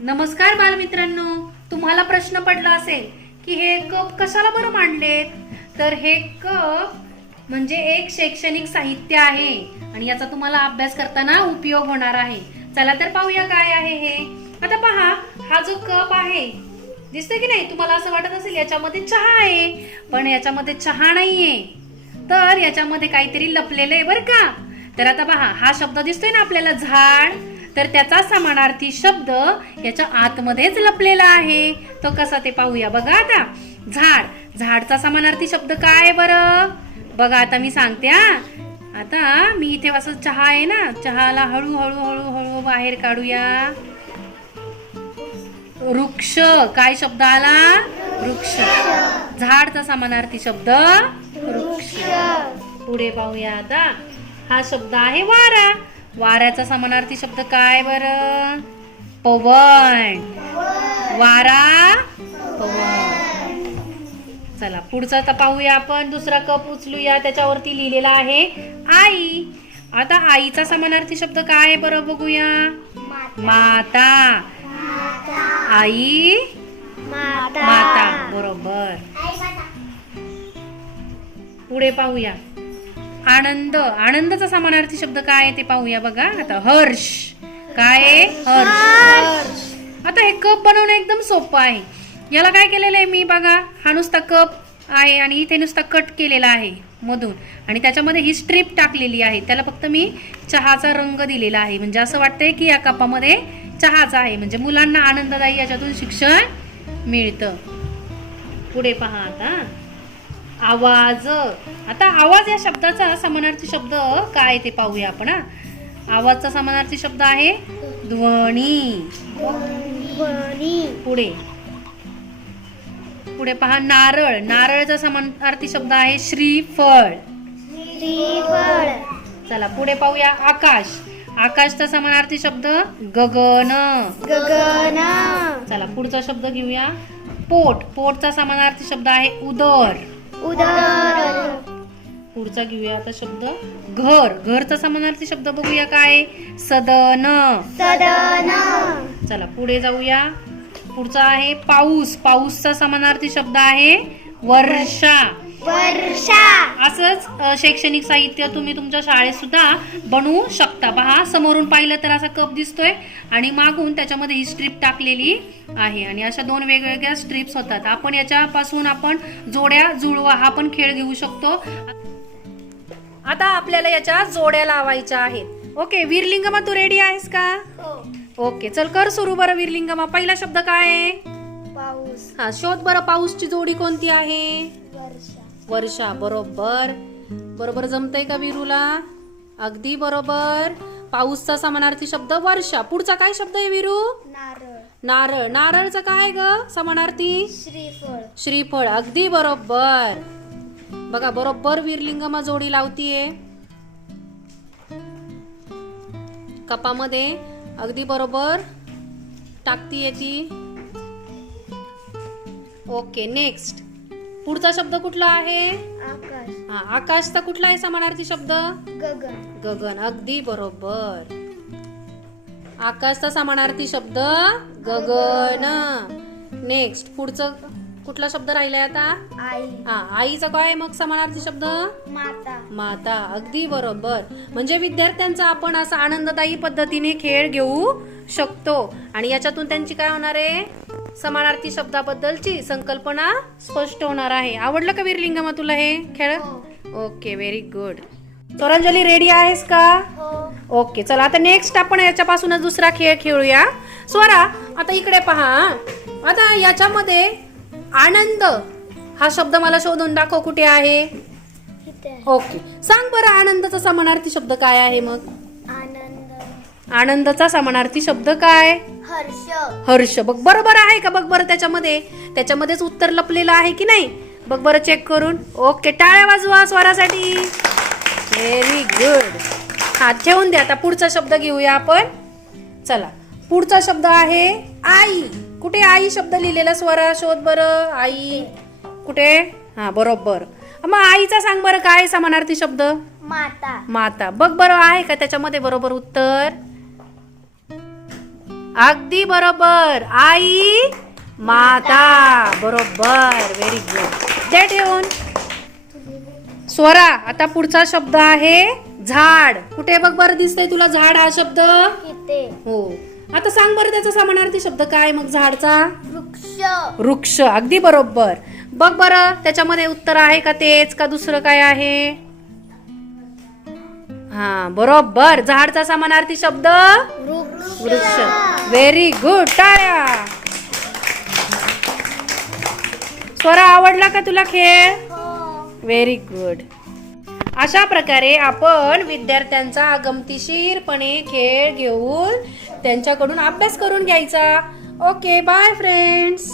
नमस्कार बालमित्रांनो, तुम्हाला प्रश्न पडला असेल की हे कप कशाला बरं मांडलेत. तर हे कप म्हणजे एक शैक्षणिक साहित्य आहे आणि याचा तुम्हाला अभ्यास करताना उपयोग होणार आहे. चला तर पाहूया काय आहे हे. आता पहा, हा जो कप आहे दिसतोय की नाही, तुम्हाला असं वाटत असेल याच्यामध्ये चहा आहे, पण याच्यामध्ये चहा नाहीये, तर याच्यामध्ये काहीतरी लपलेलं आहे बरं का. तर आता पहा, हा शब्द दिसतोय ना आपल्याला झाड, तर त्याचा समानार्थी शब्द याच्या आतमध्येच लपलेला आहे. तो कसा ते पाहूया. बघा आता, झाड, झाडचा समानार्थी शब्द काय बरं. बघा आता मी सांगते हा. आता मी इथे असं चहा आहे ना, चहाला हळूहळू हळूहळू बाहेर काढूया. वृक्ष, काय शब्द आला, वृक्ष. झाडचा समानार्थी शब्द वृक्ष. पुढे पाहूया आता, हा शब्द आहे वारा. वाऱ्याचा समानार्थी शब्द काय बरं, पवन. वारा, पवन. चला पुढचा आता पाहूया आपण. दुसरा कप उचलूया, त्याच्यावरती लिहिलेला आहे आई. आता आईचा समानार्थी शब्द काय आहे बरं, बघूया. माता. आई, माता, बरोबर. पुढे पाहूया, आनंद. आनंदाचा समानार्थी शब्द काय आहे ते पाहूया. बघा आता, हर्ष. काय आहे, हर्ष. आता हे कप बनवणं एकदम सोपं आहे. याला काय केलेलं आहे मी, बघा, हा नुसता कप आहे आणि इथे नुसता कट केलेला आहे मधून, आणि त्याच्यामध्ये ही स्ट्रीप टाकलेली आहे. त्याला फक्त मी चहाचा रंग दिलेला आहे, म्हणजे असं वाटतंय की या कपामध्ये चहाचा आहे, म्हणजे मुलांना आनंददायी याच्यातून शिक्षण मिळतं. पुढे पहा आता, आवाज. आता आवाज या शब्दाचा समानार्थी शब्द काय ते पाहूया आपण. आवाजचा समानार्थी शब्द आहे ध्वनी. पुढे पुढे पहा, नारळ. नारळचा समानार्थी शब्द आहे श्रीफळ. चला पुढे पाहूया, आकाश. आकाशचा समानार्थी शब्द गगन. चला पुढचा शब्द घेऊया, पोट. पोटचा समानार्थी शब्द आहे उदर. पुढचा घेऊया आता शब्द घर. घरचा समानार्थी शब्द बघूया काय, सदन. चला पुढे जाऊया. पुढचा आहे पाऊस. पाऊसचा समानार्थी शब्द आहे वर्षा. असंच शैक्षणिक साहित्य तुम्ही तुमच्या शाळेत सुद्धा बनवू शकता. पहा, समोरून पाहिलं तर असा कप दिसतोय आणि मागून त्याच्यामध्ये ही स्ट्रीप टाकलेली आहे, आणि अशा दोन वेगवेगळ्या स्ट्रीप्स होतात. आपण याच्यापासून आपण जोड्या जुळवा हा पण खेळ घेऊ शकतो. आता आपल्याला याच्या जोड्या लावायच्या आहेत. ओके वीरलिंगमा, तू रेडी आहेस का? ओके चल कर सुरू. बरं वीरलिंगमा, पहिला शब्द काय आहे, पाऊस. हा शोध बरं. पाऊसची जोडी कोणती आहे, वर्षा. बरोबर. बरोबर जमतंय का वीरूला? अगदी बरोबर. पाऊसचा समानार्थी शब्द वर्षा. पुढचा काय शब्द आहे वीरू? नारळ. नारळ. नारळचा काय ग समानार्थी? श्रीफळ. श्रीफळ. अगदी बरोबर. बघा बरोबर वीरलिंगमा जोडी लावतीये कपामध्ये. अगदी बरोबर टाकतीये ती. Okay next. पुढचा शब्द कुठला आहे? आकाश. हा, आकाशचा कुठला आहे समानार्थी शब्द? गगन. गगन. अगदी बरोबर. आकाशचा समानार्थी शब्द गगन. नेक्स्ट. पुढचं कुठला शब्द राहिलाय आता? आई. हा, आईचा काय मग समानार्थी शब्द? माता. माता. अगदी बरोबर. म्हणजे विद्यार्थ्यांचा आपण असा आनंददायी पद्धतीने खेळ घेऊ शकतो आणि याच्यातून त्यांची काय होणार आहे, समानार्थी शब्दाबद्दलची संकल्पना स्पष्ट होणार आहे. आवडलं का वीरलिंगमा तुला हे खेळ? Okay very good. Swaranjali ready आहेस का? ओके चला आता नेक्स्ट आपण याच्यापासूनच दुसरा खेळ खेळूया. स्वरा आता इकडे पहा. आता याच्यामध्ये आनंद हा शब्द मला शोधून दाखव, कुठे आहे? ओके सांग बरं, आनंदाचा समानार्थी शब्द काय आहे मग? आनंद. आनंदाचा समानार्थी शब्द काय? हर्ष. हर्ष. बघ बरोबर आहे का? बघ बरं त्याच्यामध्येच उत्तर लपलेलं आहे की नाही, बघ बरं चेक करून. ओके टाळ्या वाजवा स्वरासाठी. Very good. हा ठेवून द्या. आता पुढचा शब्द घेऊया आपण. चला पुढचा शब्द आहे आई. कुठे आई शब्द लिहिलेला स्वरा शोध बरं. आई कुठे? हा बरोबर. मग आईचा सांग बरं काय समानार्थी शब्द? माता. माता. बघ बरं आहे का त्याच्यामध्ये बरोबर उत्तर? अगदी बरोबर. आई माता. बरोबर. Very good. दे ठेवून. स्वरा, आता पुढचा शब्द आहे झाड. कुठे बघ बरं दिसतंय तुला झाड हा शब्द? इथे. हो. आता सांग बरं त्याचा समानार्थी शब्द काय मग झाडचा? वृक्ष. वृक्ष. अगदी बरोबर. बघ बरं त्याच्यामध्ये उत्तर आहे का तेच का दुसरं काय आहे? हा बरोबर. झाडचा समानार्थी शब्द वृक्ष. Very good. टाळ्या. स्वरा, आवडला का तुला खेळ? Very good. अशा प्रकारे आपण विद्यार्थ्यांचा गमतीशीरपणे खेळ घेऊन त्यांच्याकडून अभ्यास करून घ्यायचा. Okay, bye friends.